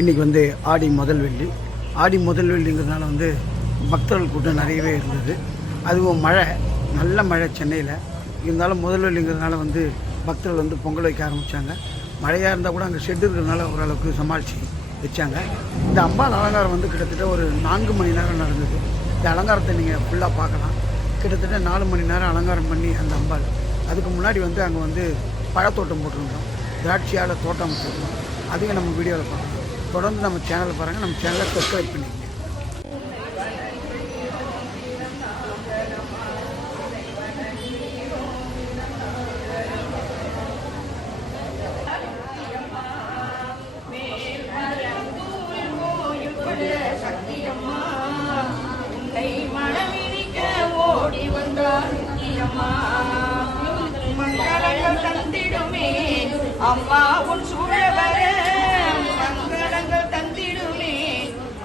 இன்றைக்கி வந்து ஆடி முதல் வெள்ளி. ஆடி முதல் வெள்ளிங்கிறதுனால பக்தர்கள் கூட்டம் நிறையவே இருந்தது. அதுவும் மழை, நல்ல மழை சென்னையில் இருந்தாலும் முதல் வெள்ளிங்கிறதுனால பக்தர்கள் பொங்கல் வைக்க ஆரம்பித்தாங்க. மழையாக இருந்தால் கூட அங்கே ஷெட்டு இருக்கிறதுனால ஓரளவுக்கு சமாளித்து வச்சாங்க. இந்த அம்பாள் அலங்காரம் கிட்டத்தட்ட ஒரு 4 மணி நேரம் நடந்தது. இந்த அலங்காரத்தை நீங்கள் ஃபுல்லாக பார்க்கலாம். கிட்டத்தட்ட 4 மணி நேரம் அலங்காரம் பண்ணி அந்த அம்பாள். அதுக்கு முன்னாடி அங்கே பழத்தோட்டம் போட்டிருந்தோம், திராட்சையால் தோட்டம் வச்சுருந்தோம். அதையும் நம்ம வீடியோவில் பார்க்கலாம். தொடர்ந்து நம்ம சேனலை பாருங்கள், நம்ம சேனலை சப்ஸ்கிரைப் பண்ணிக்கங்க. அம்மா உன் சூழவர மங்களங்கள் தந்திடுமே.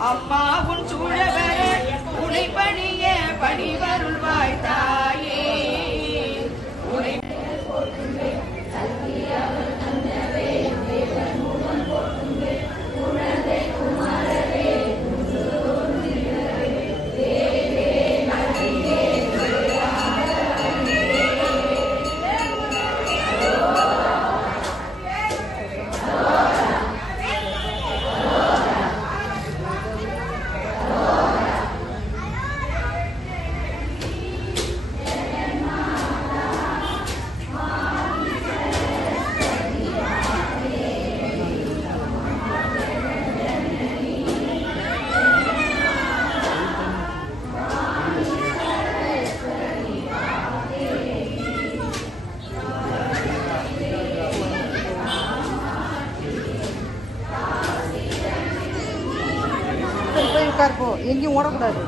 அம்மா உன் சூழவர உனை பணிய பணிவருள்வாய் தாயே. உனை போ, எங்கேயும் ஓடக்கூடாது.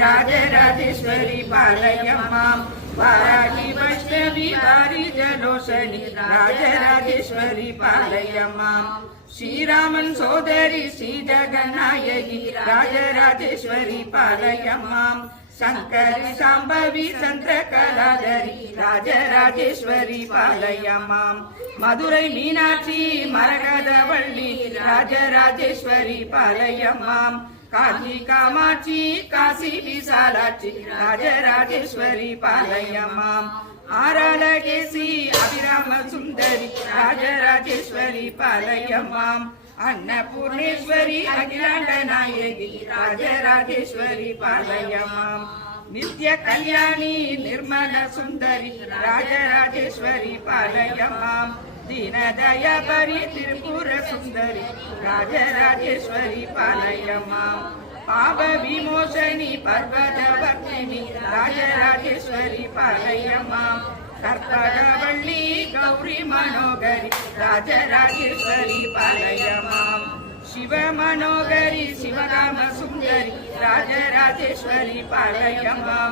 राजराजेश्वरी पालयम्मां वाराही वैष्णवी वारी जलोशनी राजराजेश्वरी पालयम्मां श्रीरामन सोदरी श्री जगन्नायकी राजराजेश्वरी पालयम्मां शंकरी शांभवी चंद्रकलाधरी राजराजेश्वरी पालयम्मां मधुरै मीनाक्षी मरकदवल्ली राजराजेश्वरी पालयम्मां काशी कामाक्षी काशी विशालाक्षी राजराजेश्वरी पालयम्मां आरलकेशी अभिराम सुंदरी राजराजेश्वरी पालयम्मां अन्नपूर्णेश्वरी अखिलांड नायकी राजराजेश्वरी पालयम्मां नित्य कल्याणी निर्मल सुंदरी राजराजेश्वरी पालयम्मां दीनदया परि त्रिपुर सुंदरी राजराजेश्वरी पालयम्मां पाप विमोचनी पर्वतवर्तिनी राजराजेश्वरी पालयम्मां कर्पगवल्ली गौरी मनोगरी राजराजेश्वरी पालयम्मां शिव मनोहरी शिवकाम सुंदरी राजराजेश्वरी पालय मां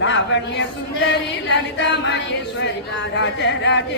लावण्य सुंदरी ललिता महेश्वरी राजराजे